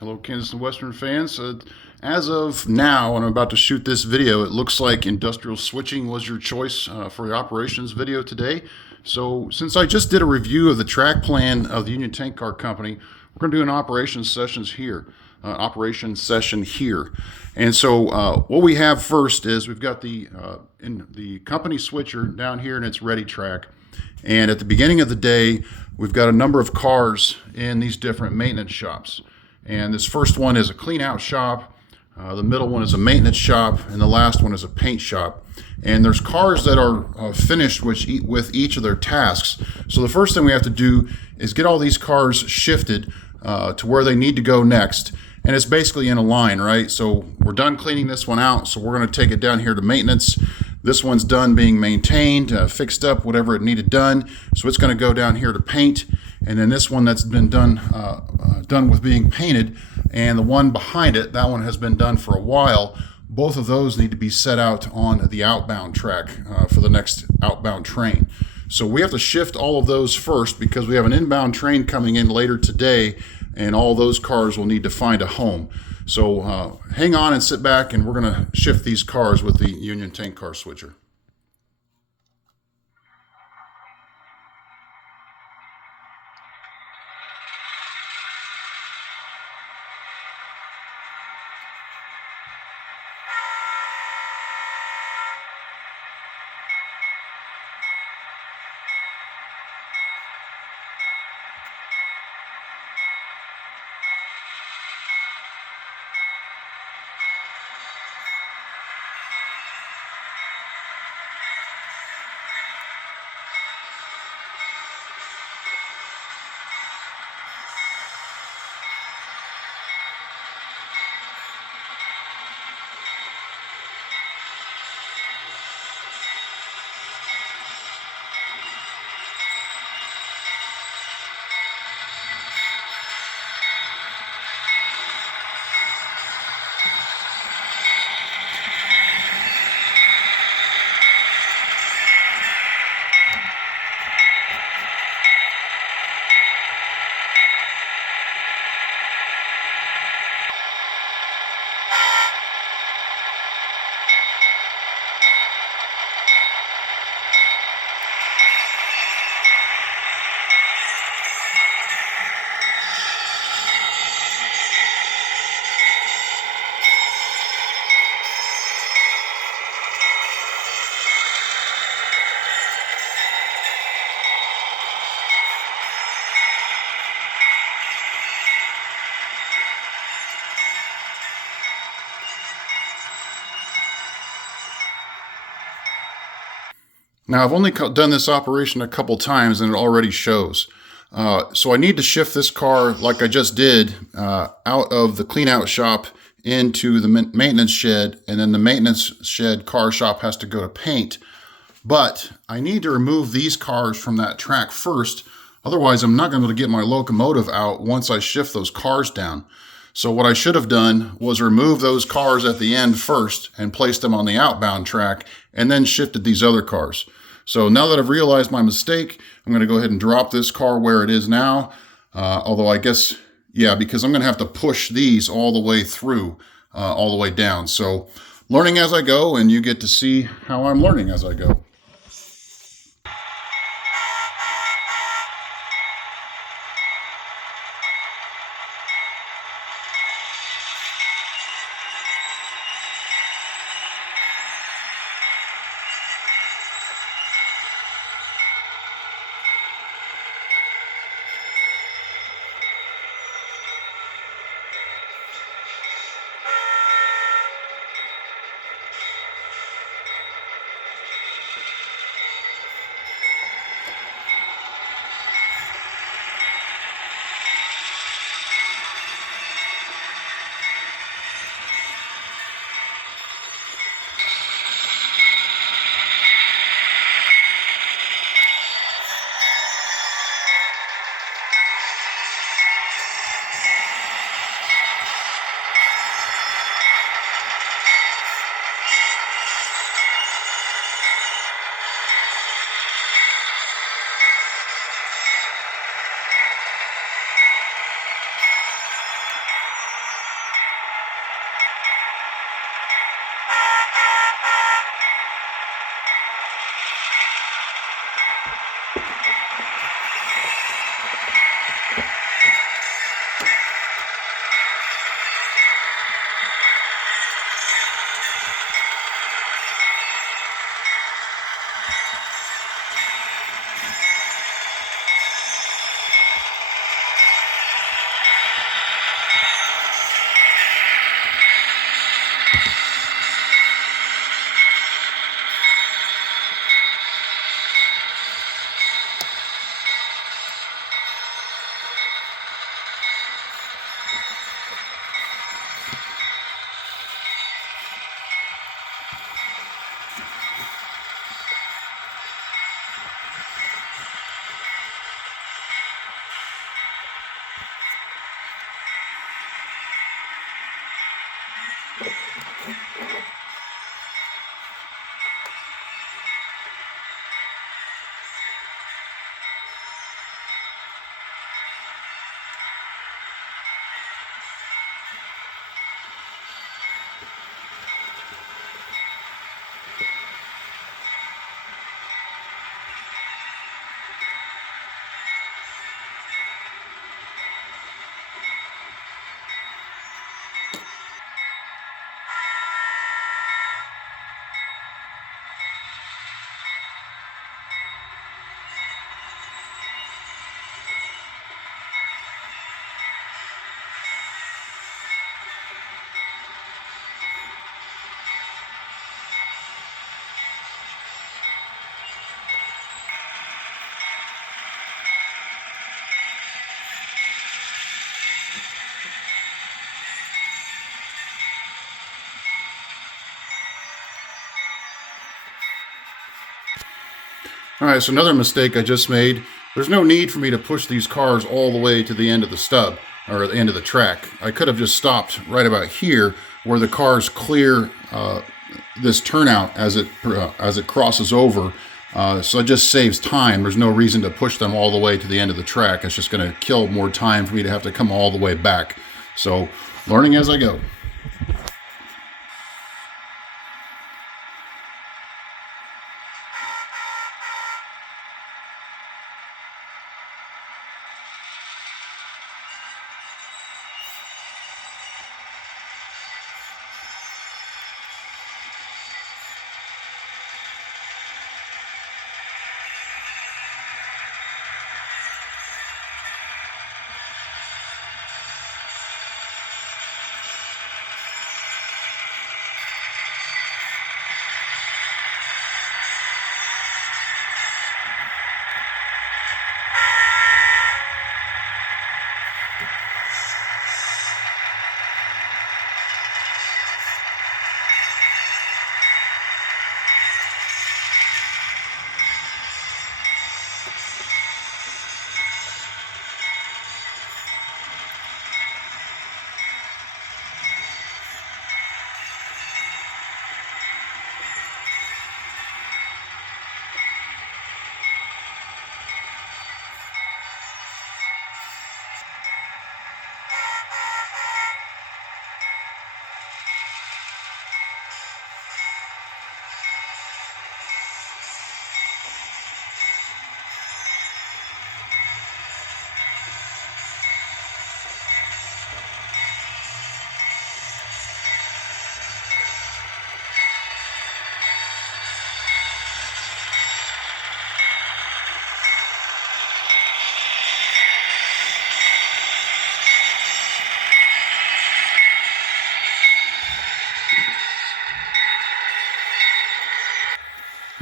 Hello, Kansas and Western fans. As of now, when I'm about to shoot this video, it looks like industrial switching was your choice for the operations video today. So, since I just did a review of the track plan of the Union Tank Car Company, we're going to do an operation session here. And so, what we have first is we've got the company switcher down here, and it's ready track. And at the beginning of the day, we've got a number of cars in these different maintenance shops. And this first one is a clean out shop, the middle one is a maintenance shop, and the last one is a paint shop. And there's cars that are finished with each of their tasks. So the first thing we have to do is get all these cars shifted to where they need to go next. And it's basically in a line, right? So we're done cleaning this one out, so we're going to take it down here to maintenance. This one's done being maintained, fixed up, whatever it needed done. So it's going to go down here to paint. And then this one that's been done with being painted, and the one behind it, that one has been done for a while. Both of those need to be set out on the outbound track for the next outbound train. So we have to shift all of those first because we have an inbound train coming in later today, and all those cars will need to find a home. So hang on and sit back, and we're going to shift these cars with the Union Tank Car Switcher. Now, I've only done this operation a couple times and it already shows. So I need to shift this car like I just did out of the clean out shop into the maintenance shed, and then the maintenance shed car shop has to go to paint. But I need to remove these cars from that track first. Otherwise, I'm not going to be able to get my locomotive out once I shift those cars down. So what I should have done was remove those cars at the end first and placed them on the outbound track, and then shifted these other cars. So now that I've realized my mistake, I'm going to go ahead and drop this car where it is now. Although I guess, yeah, because I'm going to have to push these all the way through, all the way down. So learning as I go, and you get to see how I'm learning as I go. All right, so another mistake I just made. There's no need for me to push these cars all the way to the end of the stub or the end of the track. I could have just stopped right about here where the cars clear this turnout as it crosses over. So it just saves time. There's no reason to push them all the way to the end of the track. It's just going to kill more time for me to have to come all the way back. So learning as I go.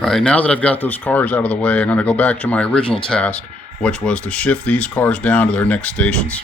All right, now that I've got those cars out of the way, I'm going to go back to my original task, which was to shift these cars down to their next stations.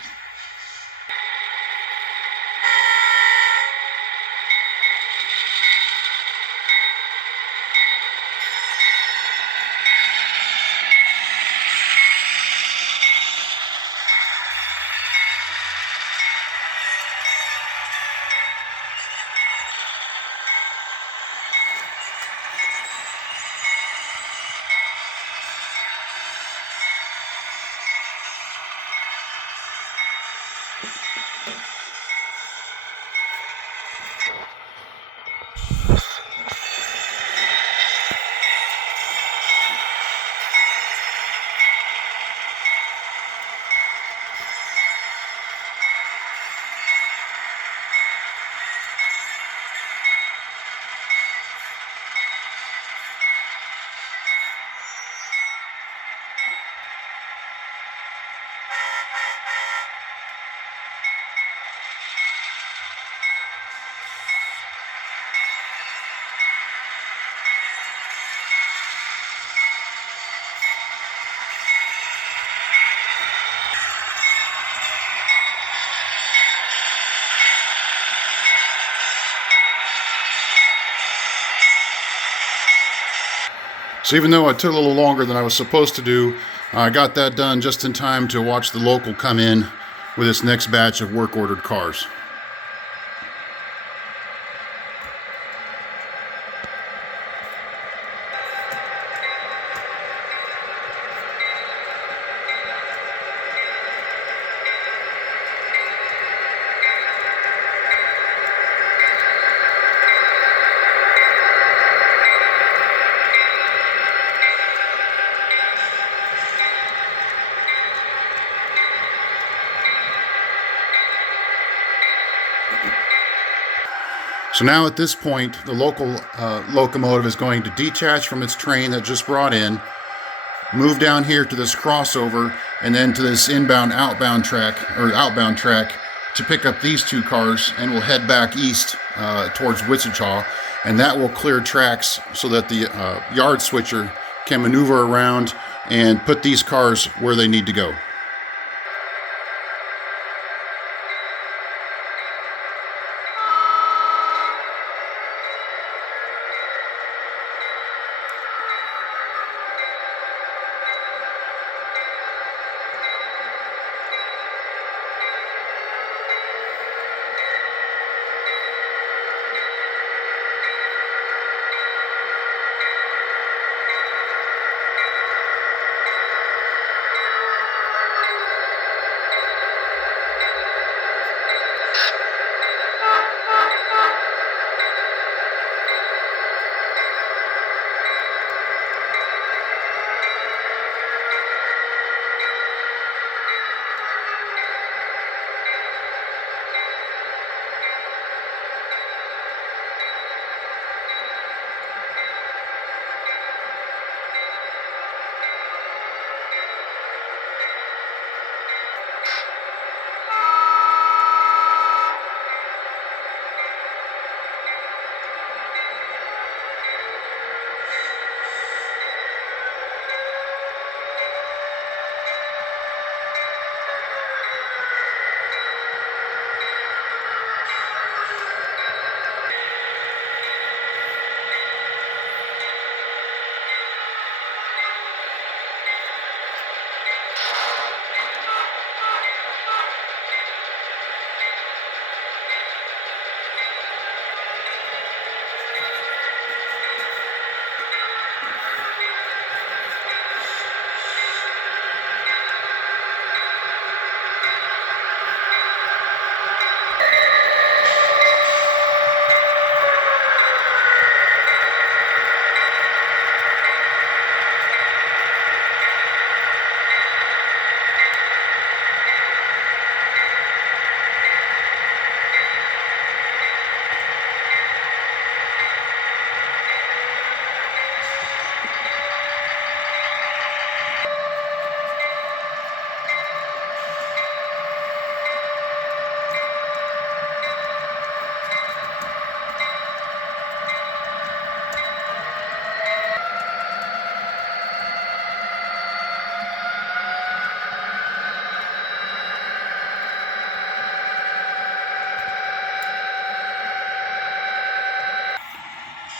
So even though it took a little longer than I was supposed to do, I got that done just in time to watch the local come in with its next batch of work ordered cars. So now at this point, the local locomotive is going to detach from its train that just brought in, move down here to this crossover, and then to this outbound track to pick up these two cars, and we'll head back east towards Wichita, and that will clear tracks so that the yard switcher can maneuver around and put these cars where they need to go.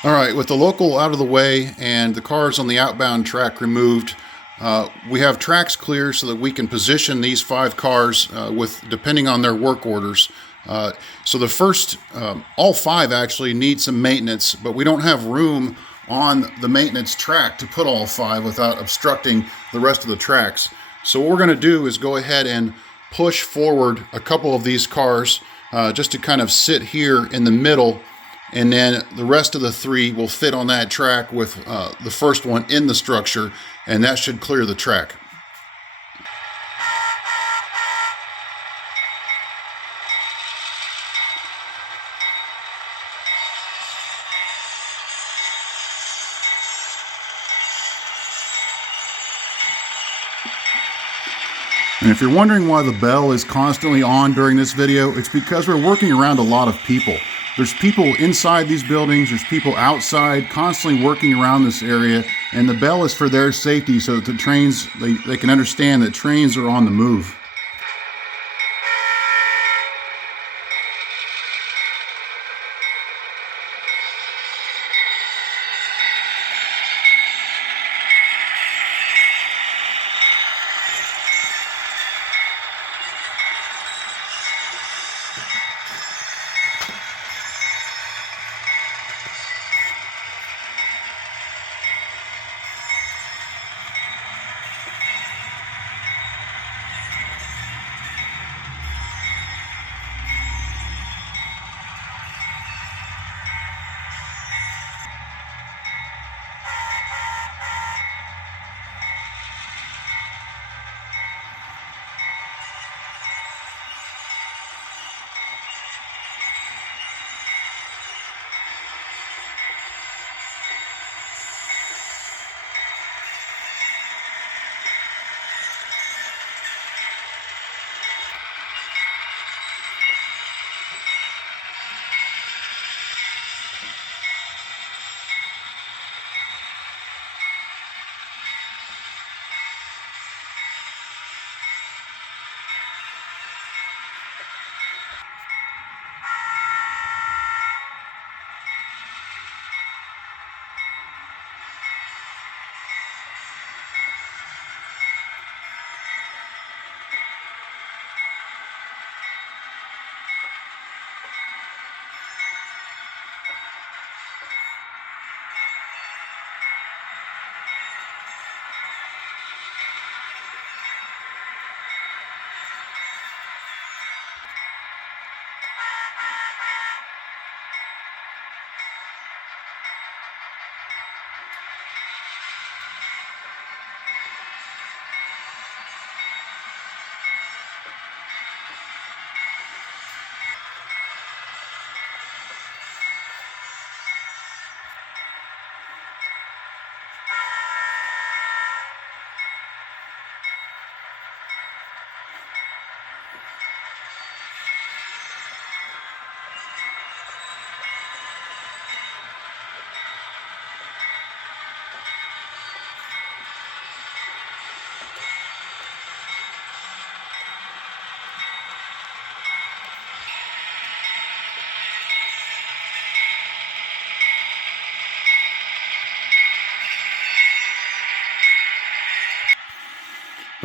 All right, with the local out of the way and the cars on the outbound track removed, we have tracks clear so that we can position these 5 cars depending on their work orders. So the first, all 5 actually need some maintenance, but we don't have room on the maintenance track to put all 5 without obstructing the rest of the tracks. So what we're going to do is go ahead and push forward a couple of these cars just to kind of sit here in the middle, and then the rest of the 3 will fit on that track with the first one in the structure, and that should clear the track. And if you're wondering why the bell is constantly on during this video, it's because we're working around a lot of people. There's people inside these buildings, there's people outside constantly working around this area, and the bell is for their safety so that the trains, they can understand that trains are on the move.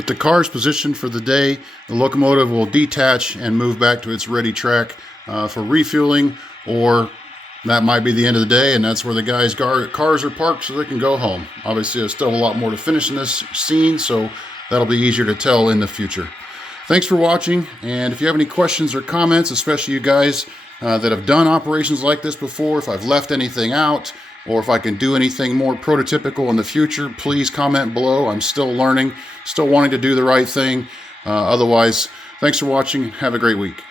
the cars positioned for the day, the locomotive will detach and move back to its ready track for refueling, or that might be the end of the day, and that's where the guys' cars are parked so they can go home. Obviously, there's still a lot more to finish in this scene, so that'll be easier to tell in the future. Thanks for watching, and if you have any questions or comments, especially you guys that have done operations like this before, if I've left anything out, or if I can do anything more prototypical in the future, please comment below. I'm still learning, still wanting to do the right thing. Otherwise, thanks for watching. Have a great week.